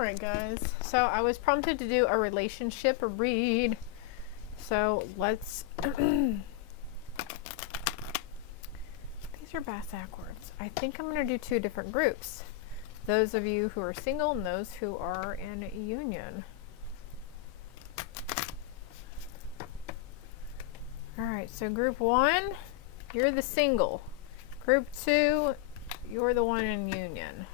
Alright guys, so I was prompted to do a relationship read. So let's... These are backwards. I think I'm going to do two different groups. Those of you who are single and those who are in union. Alright, so group 1, you're the single. Group 2, you're the one in union.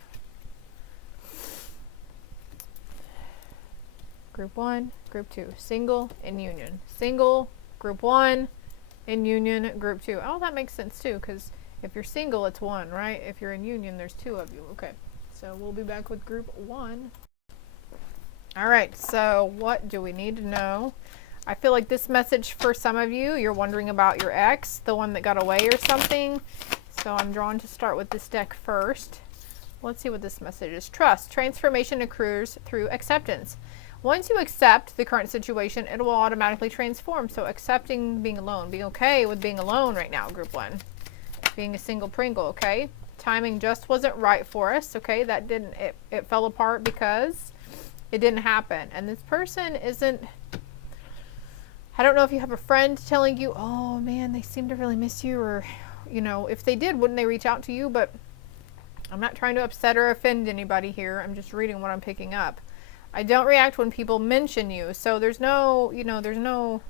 Group 1, group 2, single in union. Single, group 1, in union, group 2. Oh, that makes sense too, because if you're single, it's 1, right? If you're in union, there's 2 of you. Okay, so we'll be back with group 1. Alright, so what do we need to know? I feel like this message for some of you, you're wondering about your ex, the one that got away or something. So I'm drawn to start with this deck first. Let's see what this message is. Trust. Transformation occurs through acceptance. Once you accept the current situation, it will automatically transform. So accepting being alone, being okay with being alone right now, group 1. Being a single Pringle, okay? Timing just wasn't right for us, okay? That didn't, it fell apart because it didn't happen. And this person isn't, I don't know if you have a friend telling you, oh man, they seem to really miss you, or, you know, if they did, wouldn't they reach out to you? But I'm not trying to upset or offend anybody here. I'm just reading what I'm picking up. I don't react when people mention you. So there's no, you know, there's no...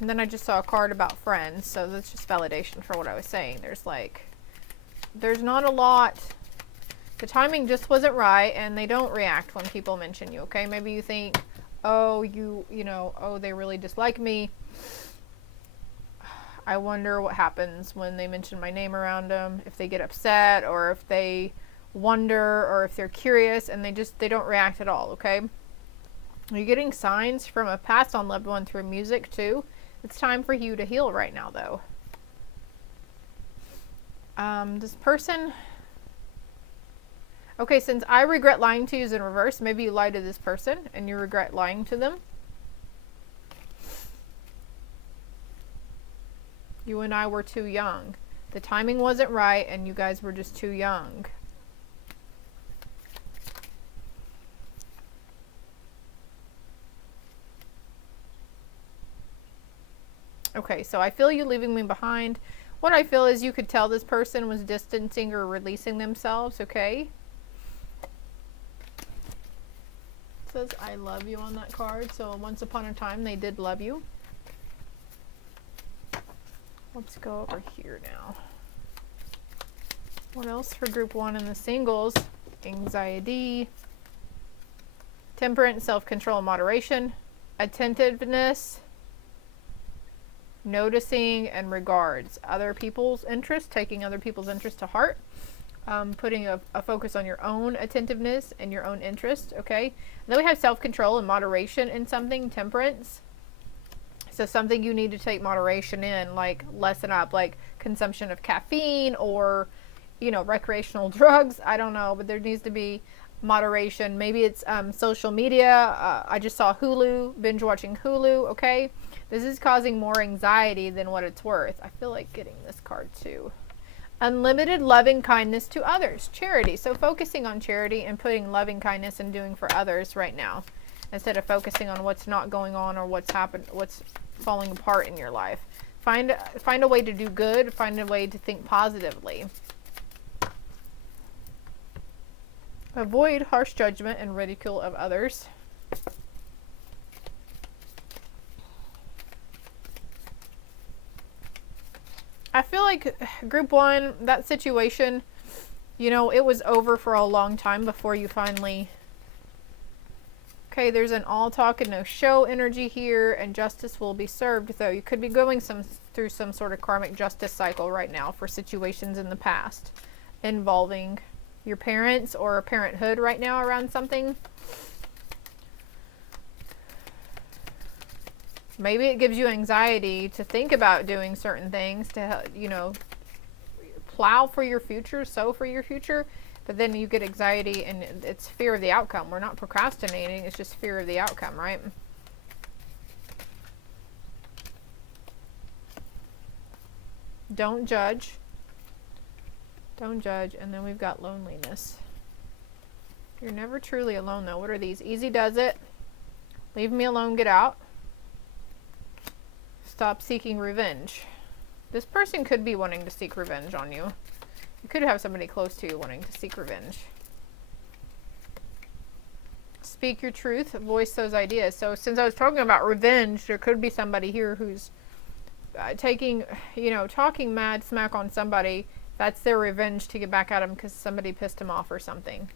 And then I just saw a card about friends. So that's just validation for what I was saying. There's like... There's not a lot... The timing just wasn't right. And they don't react when people mention you, okay? Maybe you think, oh, you know, oh, they really dislike me. I wonder what happens when they mention my name around them. If they get upset, or if they... wonder, or if they're curious and they don't react at all, okay? You're getting signs from a passed on loved one through music too. It's time for you to heal right now though. This person, okay, since I regret lying to you is in reverse, maybe you lied to this person and you regret lying to them. You and I were too young. The timing wasn't right and you guys were just too young. Okay, so I feel you leaving me behind. What I feel is you could tell this person was distancing or releasing themselves, okay? It says, I love you on that card. So once upon a time, they did love you. Let's go over here now. What else for group 1 in the singles? Anxiety, temperance, self-control, and moderation, attentiveness, noticing, and regards. Other people's interests, taking other people's interests to heart. Putting a focus on your own attentiveness and your own interest, okay? And then we have self-control and moderation in something, temperance. So something you need to take moderation in, like lessen up, like consumption of caffeine or, you know, recreational drugs. I don't know, but there needs to be moderation. Maybe it's social media. I just saw Hulu, binge watching Hulu, okay? This is causing more anxiety than what it's worth. I feel like getting this card too. Unlimited loving kindness to others. Charity. So focusing on charity and putting loving kindness and doing for others right now, instead of focusing on what's not going on or what's happened, what's falling apart in your life. Find a way to do good. Find a way to think positively. Avoid harsh judgment and ridicule of others. I feel like group 1, that situation, you know, it was over for a long time before you finally... Okay, there's an all talk and no show energy here, and justice will be served, though. You could be going through some sort of karmic justice cycle right now for situations in the past involving your parents or parenthood right now around something. Maybe it gives you anxiety to think about doing certain things to, you know, plow for your future, sow for your future, but then you get anxiety and it's fear of the outcome. We're not procrastinating, it's just fear of the outcome, right? Don't judge. Don't judge. And then we've got loneliness. You're never truly alone, though. What are these? Easy does it. Leave me alone, get out. Stop seeking revenge. This person could be wanting to seek revenge on you. You could have somebody close to you wanting to seek revenge. Speak your truth, voice those ideas. So since I was talking about revenge, there could be somebody here who's taking, talking mad smack on somebody. That's their revenge to get back at them because somebody pissed them off or something.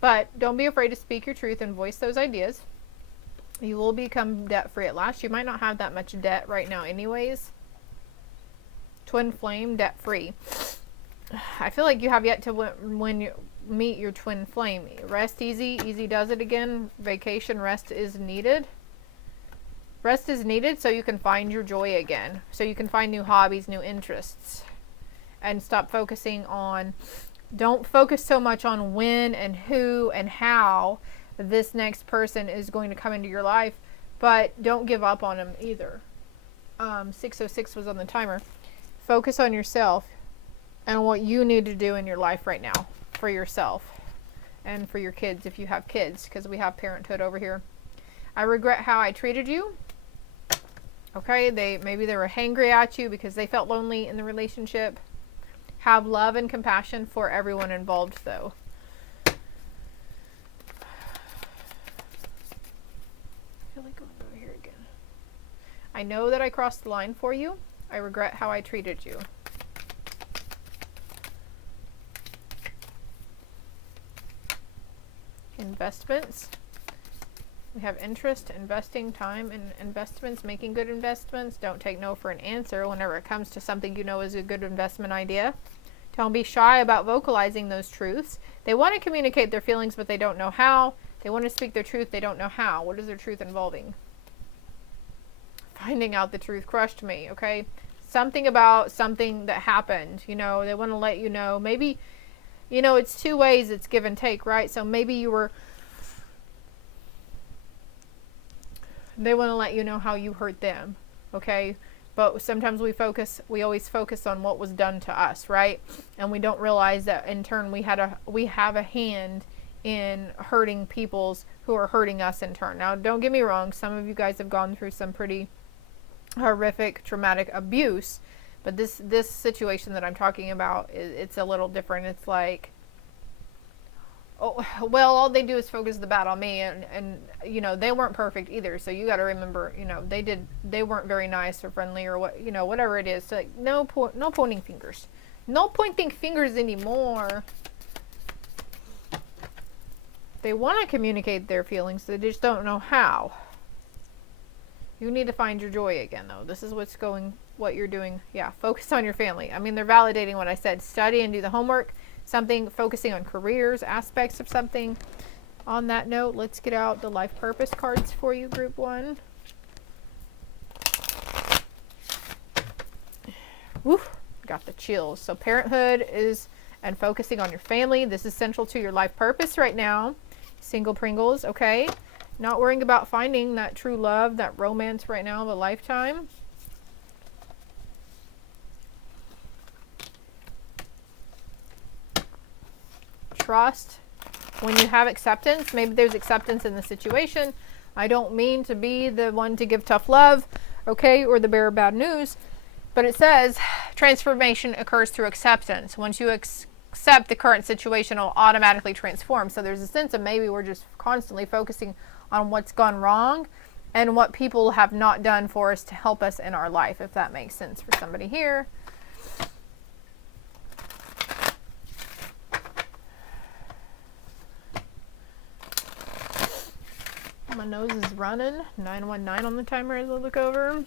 But don't be afraid to speak your truth and voice those ideas. You will become debt-free at last. You might not have that much debt right now anyways. Twin flame, debt-free. I feel like you have yet to when you meet your twin flame. Rest easy. Easy does it again. Vacation, rest is needed. Rest is needed so you can find your joy again. So you can find new hobbies, new interests. And stop focusing on... Don't focus so much on when and who and how this next person is going to come into your life. But don't give up on them either. 606 was on the timer. Focus on yourself and what you need to do in your life right now for yourself and for your kids if you have kids, because we have parenthood over here. I regret how I treated you. Okay, maybe they were hangry at you because they felt lonely in the relationship. Have love and compassion for everyone involved, though. I feel like going over here again. I know that I crossed the line for you. I regret how I treated you. Investments. We have interest, investing, time in investments, making good investments. Don't take no for an answer whenever it comes to something you know is a good investment idea. Don't be shy about vocalizing those truths. They want to communicate their feelings, but they don't know how. They want to speak their truth, they don't know how. What is their truth involving? Finding out the truth crushed me, okay? Something about something that happened, they want to let you know. Maybe, it's two ways, it's give and take, right? So maybe they want to let you know how you hurt them, okay? But sometimes we always focus on what was done to us, right? And we don't realize that in turn we have a hand in hurting people's who are hurting us in turn. Now, don't get me wrong, some of you guys have gone through some pretty horrific, traumatic abuse, but this situation that I'm talking about, it's a little different. It's like, oh, well, all they do is focus the bad on me, and they weren't perfect either. So you got to remember, they weren't very nice or friendly or whatever it is. So like, no pointing fingers, no pointing fingers anymore. They want to communicate their feelings, they just don't know how. You need to find your joy again, though. This is what you're doing. Yeah, focus on your family. I mean, they're validating what I said. Study and do the homework. Something focusing on careers, aspects of something. On that note, let's get out the life purpose cards for you, group 1. Woo, got the chills. So parenthood and focusing on your family. This is central to your life purpose right now. Single Pringles, okay? Not worrying about finding that true love, that romance right now of a lifetime. Trust. When you have acceptance, maybe there's acceptance in the situation. I don't mean to be the one to give tough love, okay, or the bearer of bad news, but it says transformation occurs through acceptance. Once you accept the current situation, it'll automatically transform. So there's a sense of maybe we're just constantly focusing on what's gone wrong and what people have not done for us to help us in our life, if that makes sense for somebody here. My nose is running. 919 on the timer as I look over.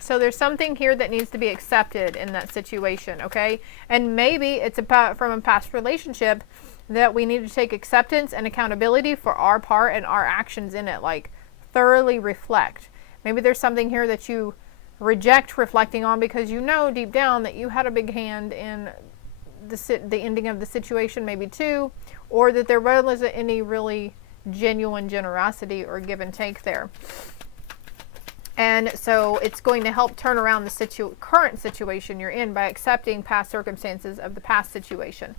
So there's something here that needs to be accepted in that situation, okay? And maybe it's from a past relationship that we need to take acceptance and accountability for our part and our actions in it, like thoroughly reflect. Maybe there's something here that you reject reflecting on because you know deep down that you had a big hand in the ending of the situation, maybe too, or that there wasn't any really genuine generosity or give and take there. And so it's going to help turn around the current situation you're in by accepting past circumstances of the past situation.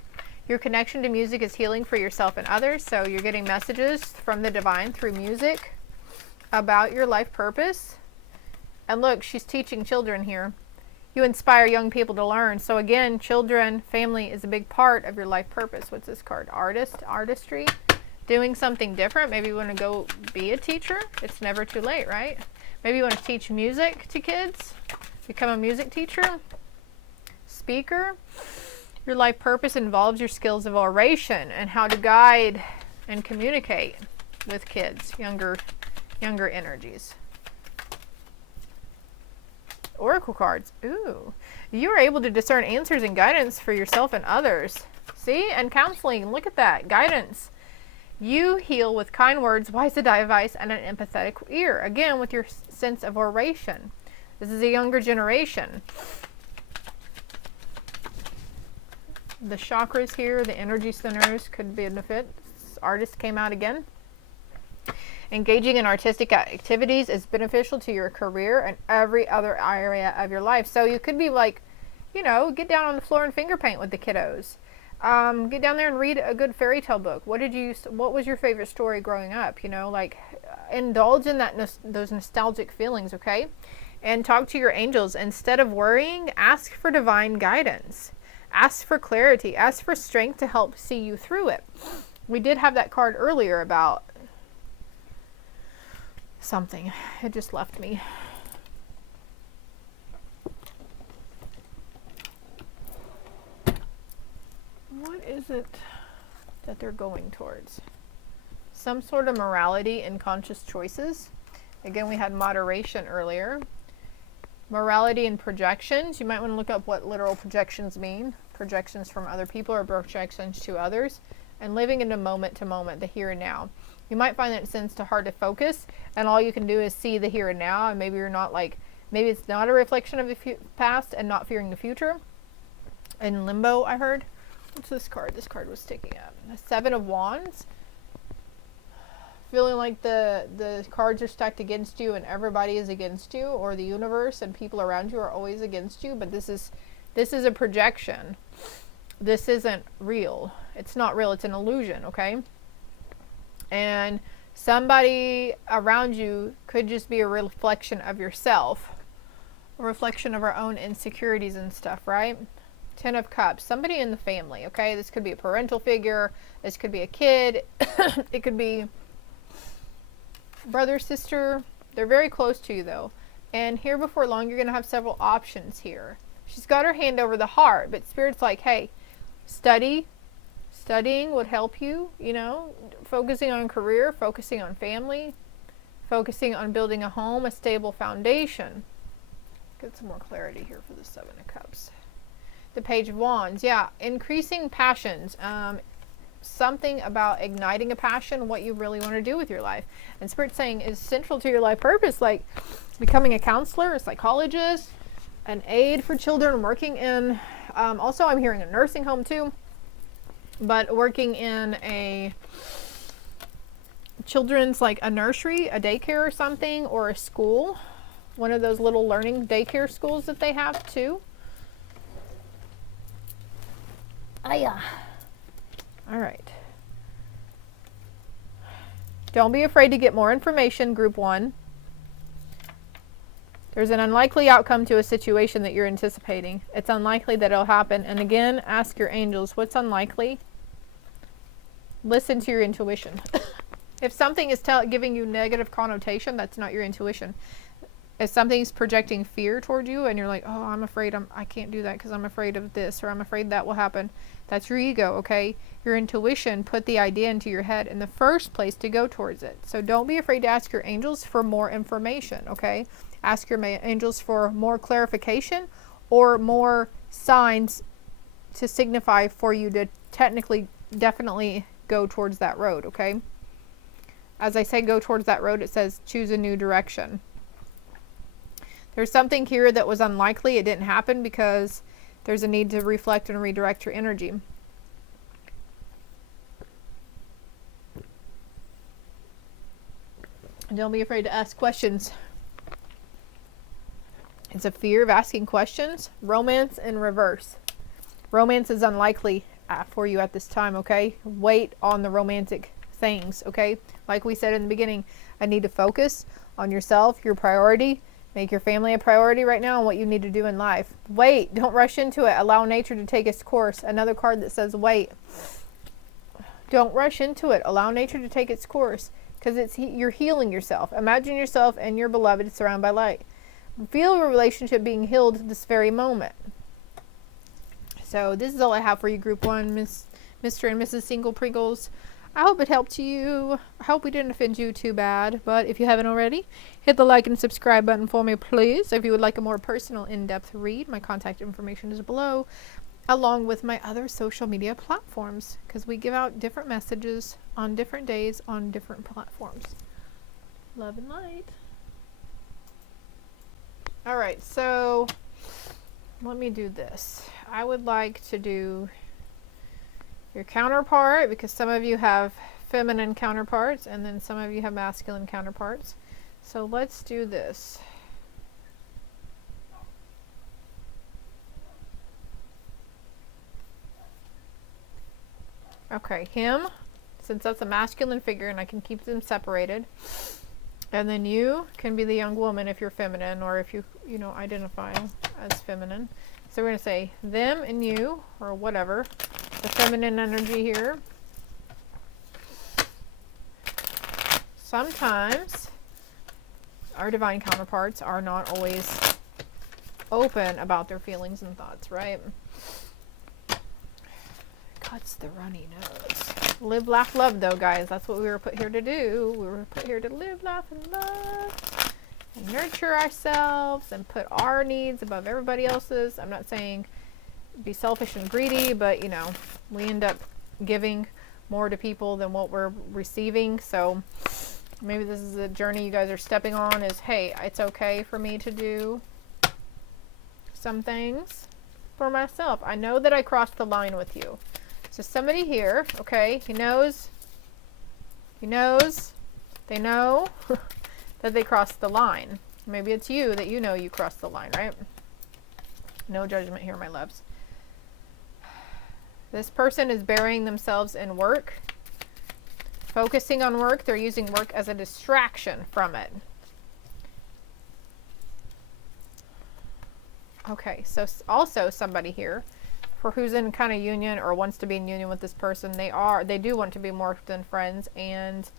Your connection to music is healing for yourself and others. So you're getting messages from the divine through music about your life purpose. And look, she's teaching children here. You inspire young people to learn. So again, children, family is a big part of your life purpose. What's this card? Artistry. Doing something different. Maybe you want to go be a teacher. It's never too late, right? Maybe you want to teach music to kids. Become a music teacher. Speaker. Your life purpose involves your skills of oration and how to guide and communicate with kids, younger energies. Oracle cards. Ooh. You're able to discern answers and guidance for yourself and others. See? And counseling. Look at that. Guidance. You heal with kind words, wise advice, and an empathetic ear. Again, with your sense of oration. This is a younger generation. The chakras here, the energy centers could benefit. Artist came out again. Engaging in artistic activities is beneficial to your career and every other area of your life. So you could be like, you know, get down on the floor and finger paint with the kiddos. Get down there and read a good fairy tale book. What was your favorite story growing up? You know, like indulge in those nostalgic feelings, okay? And talk to your angels. Instead of worrying, ask for divine guidance. Ask for clarity. Ask for strength to help see you through it. We did have that card earlier about something. It just left me. What is it that they're going towards? Some sort of morality and conscious choices. Again, we had moderation earlier. Morality and projections. You might want to look up what literal projections mean. Projections from other people or projections to others. And living in the moment to moment, the here and now. You might find that it tends to hard to focus, and all you can do is see the here and now, and maybe you're not like, maybe it's not a reflection of the past and not fearing the future. In limbo, I heard. What's this card? This card was sticking up. The Seven of Wands. Feeling like the cards are stacked against you and everybody is against you, or the universe and people around you are always against you, but this is a projection. This isn't real. It's not real. It's an illusion, okay? And somebody around you could just be a reflection of yourself, a reflection of our own insecurities and stuff, right? Ten of Cups, somebody in the family, okay? This could be a parental figure. This could be a kid. It could be brother, sister. They're very close to you, though. And here before long, you're going to have several options here. She's got her hand over the heart, but Spirit's like, hey, studying would help you, you know, focusing on career, focusing on family, focusing on building a home, a stable foundation. Get some more clarity here for the Seven of Cups. The Page of Wands, yeah, increasing passions. Something about igniting a passion, what you really want to do with your life. And Spirit's saying is central to your life purpose, like becoming a counselor, a psychologist, an aide for children, working in, also I'm hearing a nursing home too. But working in a children's, like a nursery, a daycare or something, or a school. One of those little learning daycare schools that they have too. Oh yeah. All right. Don't be afraid to get more information, Group 1. There's an unlikely outcome to a situation that you're anticipating. It's unlikely that it'll happen. And again, ask your angels, what's unlikely? Listen to your intuition. If something is giving you negative connotation, that's not your intuition. If something's projecting fear toward you and you're like, oh, I'm afraid I can't do that because I'm afraid of this, or I'm afraid that will happen, that's your ego, okay? Your intuition put the idea into your head in the first place to go towards it. So don't be afraid to ask your angels for more information, okay? Ask your angels for more clarification or more signs to signify for you to definitely go towards that road, okay? As I say go towards that road, it says choose a new direction. There's something here that was unlikely. It didn't happen because there's a need to reflect and redirect your energy. Don't be afraid to ask questions. It's a fear of asking questions. Romance in reverse. Romance is unlikely for you at this time, okay? Wait on the romantic things, okay? Like we said in the beginning, I need to focus on yourself, your priority. Make your family a priority right now and what you need to do in life. Wait, don't rush into it. Allow nature to take its course. Another card that says wait. Don't rush into it. Allow nature to take its course, because you're healing yourself. Imagine yourself and your beloved surrounded by light. Feel your relationship being healed this very moment. So this is all I have for you, Group 1, Mr. and Mrs. Single Pringles. I hope it helped you. I hope we didn't offend you too bad. But if you haven't already, hit the like and subscribe button for me, please. If you would like a more personal, in-depth read, my contact information is below, along with my other social media platforms, because we give out different messages on different days on different platforms. Love and light. All right, so let me do this. I would like to do your counterpart, because some of you have feminine counterparts and then some of you have masculine counterparts. So let's do this. Okay, him, since that's a masculine figure and I can keep them separated. And then you can be the young woman if you're feminine, or if you identify as feminine. So we're going to say them and you, or whatever. The feminine energy here. Sometimes our divine counterparts are not always open about their feelings and thoughts, right? Cuts the runny nose. Live, laugh, love, though, guys. That's what we were put here to do. We were put here to live, laugh, and love, and nurture ourselves, and put our needs above everybody else's. I'm not saying be selfish and greedy, but we end up giving more to people than what we're receiving. So maybe this is a journey you guys are stepping on, is, hey, it's okay for me to do some things for myself. I know that I crossed the line with you. So somebody here, okay, they know that they crossed the line. Maybe it's you that you crossed the line, right? No judgment here, my loves. This person is burying themselves in work, focusing on work. They're using work as a distraction from it. Okay, so also somebody here for who's in kind of union or wants to be in union with this person, they do want to be more than friends, and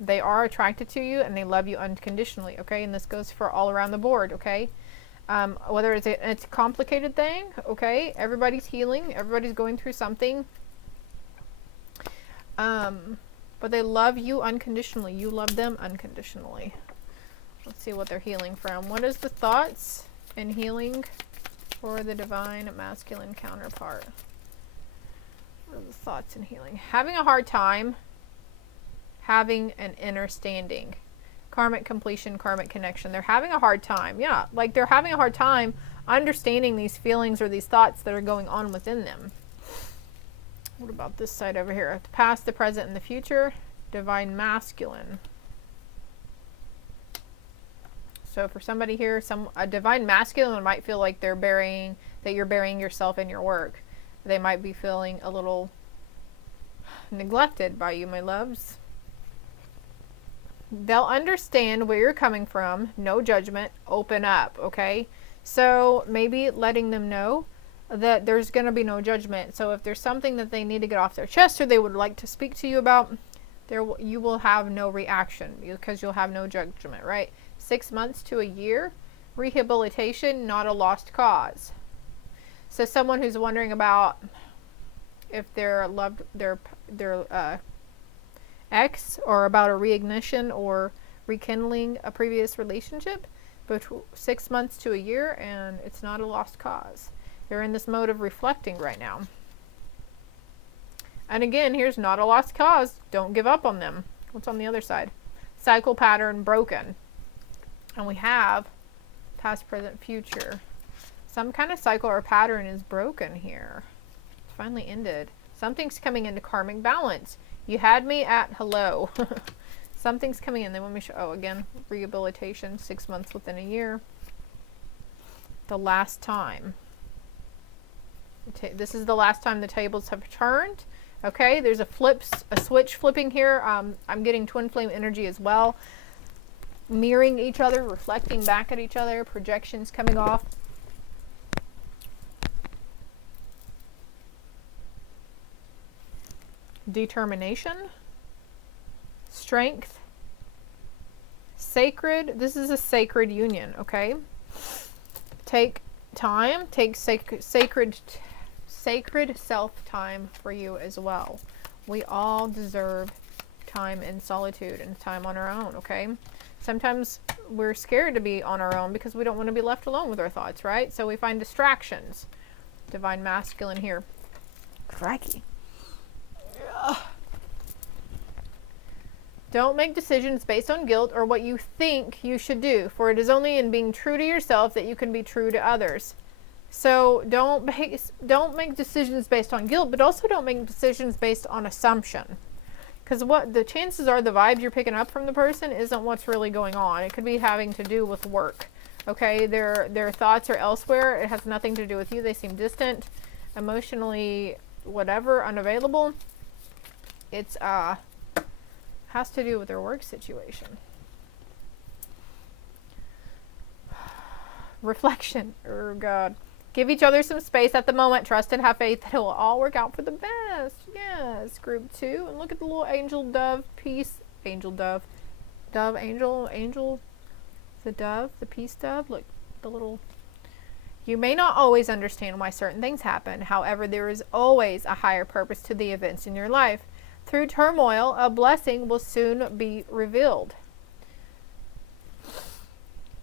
they are attracted to you and they love you unconditionally, okay? And this goes for all around the board, okay? Whether it's a complicated thing, okay? Everybody's healing, everybody's going through something. But they love you unconditionally. You love them unconditionally. Let's see what they're healing from. What is the thoughts and healing for the divine masculine counterpart? What are the thoughts and healing? Having a hard time having an inner standing. Karmic completion, karmic connection. They're having a hard time. Yeah, like they're having a hard time understanding these feelings or these thoughts that are going on within them. What about this side over here? The past, the present, and the future. Divine masculine. So for somebody here, a divine masculine might feel like you're burying yourself in your work. They might be feeling a little neglected by you, my loves. They'll understand where you're coming from. No judgment. Open up, okay? So maybe letting them know that there's going to be no judgment. So if there's something that they need to get off their chest or they would like to speak to you about, you will have no reaction because you'll have no judgment, right? 6 months to a year, rehabilitation, not a lost cause. So someone who's wondering about if their ex, or about a reignition or rekindling a previous relationship, but 6 months to a year, and it's not a lost cause. They're in this mode of reflecting right now. And again, here's not a lost cause. Don't give up on them. What's on the other side? Cycle pattern broken. And we have past, present, future. Some kind of cycle or pattern is broken here. It's finally ended. Something's coming into karmic balance. You had me at hello. Something's coming in. They want me to show, oh, again, rehabilitation, 6 months within a year. The last time. This is the last time the tables have turned. Okay, there's a switch flipping here. I'm getting twin flame energy as well. Mirroring each other, reflecting back at each other, projections coming off. Determination, strength, sacred. This is a sacred union, okay? Take time, take sacred self-time for you as well. We all deserve time in solitude and time on our own, okay? Sometimes we're scared to be on our own because we don't want to be left alone with our thoughts, right? So we find distractions. Divine masculine here. Crikey. Ugh. Don't make decisions based on guilt or what you think you should do, for it is only in being true to yourself that you can be true to others. So don't make decisions based on guilt, but also don't make decisions based on assumption. Because what the chances are, the vibes you're picking up from the person isn't what's really going on. It could be having to do with work. Okay, their thoughts are elsewhere. It has nothing to do with you. They seem distant, emotionally, whatever, unavailable. It's has to do with their work situation. Reflection. Oh God. Give each other some space at the moment. Trust and have faith that it will all work out for the best. Yes. Group 2. And look at the little angel dove piece. Angel dove. Dove, angel. The dove, the peace dove. Look, the little... You may not always understand why certain things happen. However, there is always a higher purpose to the events in your life. Through turmoil, a blessing will soon be revealed.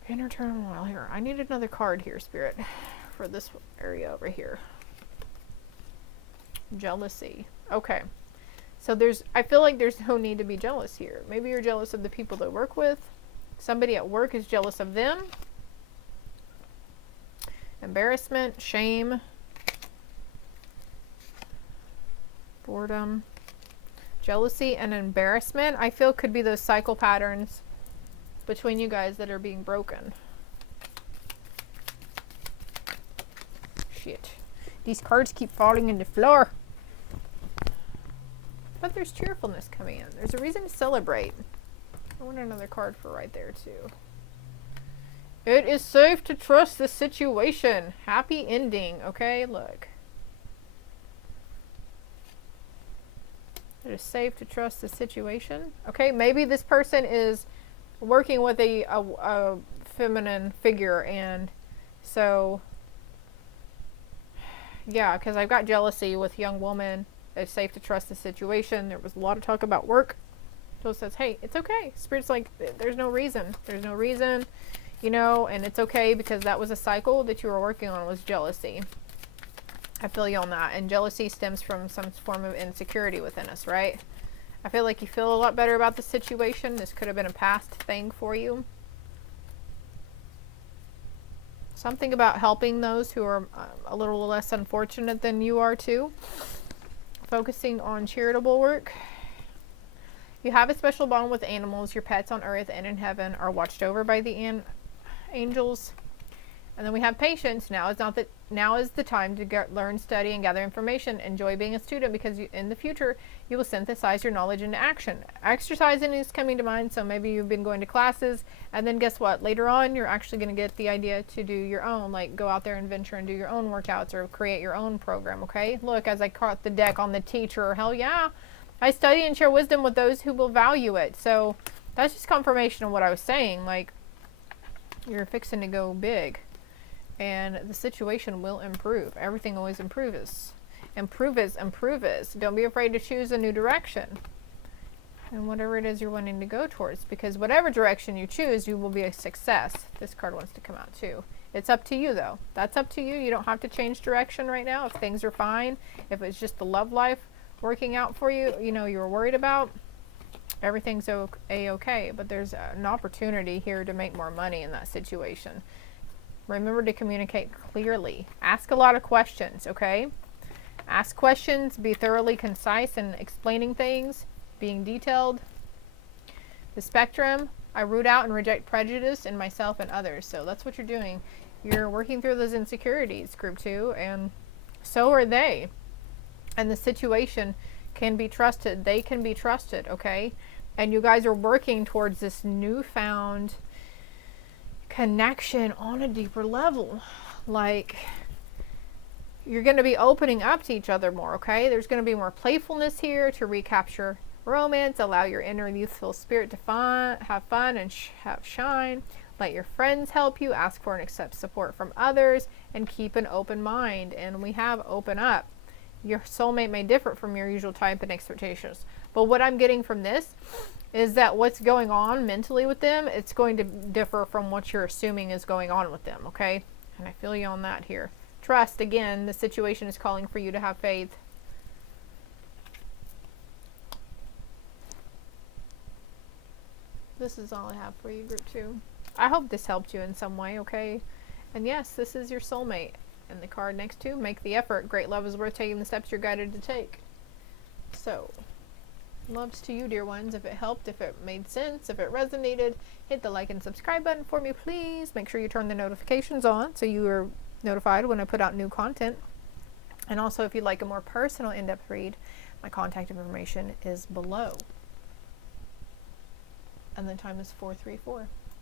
Inner turmoil here. I need another card here, Spirit, for this area over here. Jealousy. Okay. So I feel like there's no need to be jealous here. Maybe you're jealous of the people they work with. Somebody at work is jealous of them. Embarrassment, shame, boredom, jealousy, and embarrassment. I feel could be those cycle patterns between you guys that are being broken. Shit. These cards keep falling in the floor. But there's cheerfulness coming in. There's a reason to celebrate. I want another card for right there too. It is safe to trust the situation. Happy ending. Okay, look. It is safe to trust the situation. Okay, maybe this person is working with a feminine figure, and so yeah, because I've got jealousy with young woman. It's safe to trust the situation. There was a lot of talk about work. So it says, hey, it's okay. Spirit's like, there's no reason. There's no reason, you know, and it's okay because that was a cycle that you were working on, was jealousy. I feel you on that. And jealousy stems from some form of insecurity within us, right? I feel like you feel a lot better about the situation. This could have been a past thing for you. Something about helping those who are a little less unfortunate than you are too. Focusing on charitable work. You have a special bond with animals. Your pets on earth and in heaven are watched over by the angels. And then we have patience. Now is the time to learn, study, and gather information. Enjoy being a student, because in the future you will synthesize your knowledge into action. Exercising is coming to mind, so maybe you've been going to classes, and then guess what? Later on, you're actually going to get the idea to do your own, like go out there and venture and do your own workouts or create your own program, okay? Look, as I caught the deck on the teacher, hell yeah. I study and share wisdom with those who will value it. So that's just confirmation of what I was saying. Like, you're fixing to go big. And the situation will improve. Everything always improves. Improves. Don't be afraid to choose a new direction. And whatever it is you're wanting to go towards. Because whatever direction you choose, you will be a success. This card wants to come out too. It's up to you though. That's up to you. You don't have to change direction right now. If things are fine. If it's just the love life working out for you, you know, you're worried about, everything's a-okay. But there's an opportunity here to make more money in that situation. Remember to communicate clearly. Ask a lot of questions, okay? Ask questions, be thoroughly concise in explaining things, being detailed. The spectrum, I root out and reject prejudice in myself and others. So that's what you're doing. You're working through those insecurities, group 2, and So are they. And the situation can be trusted. They can be trusted, okay? And you guys are working towards this newfound connection on a deeper level. Like, you're going to be opening up to each other more, okay? There's going to be more playfulness here to recapture romance. Allow your inner youthful spirit to have fun and shine. Let your friends help you. Ask for and accept support from others. And keep an open mind. And we have open up. Your soulmate may differ from your usual type and expectations. But what I'm getting from this is that what's going on mentally with them, it's going to differ from what you're assuming is going on with them, okay? And I feel you on that here. Trust, again, the situation is calling for you to have faith. This is all I have for you, group 2. I hope this helped you in some way, okay? And yes, this is your soulmate. And the card next to, make the effort. Great love is worth taking the steps you're guided to take. So, loves to you, dear ones. If it helped, if it made sense, if it resonated, hit the like and subscribe button for me, please. Make sure you turn the notifications on so you are notified when I put out new content. And also, if you'd like a more personal, in-depth read, my contact information is below. And the time is 4:34.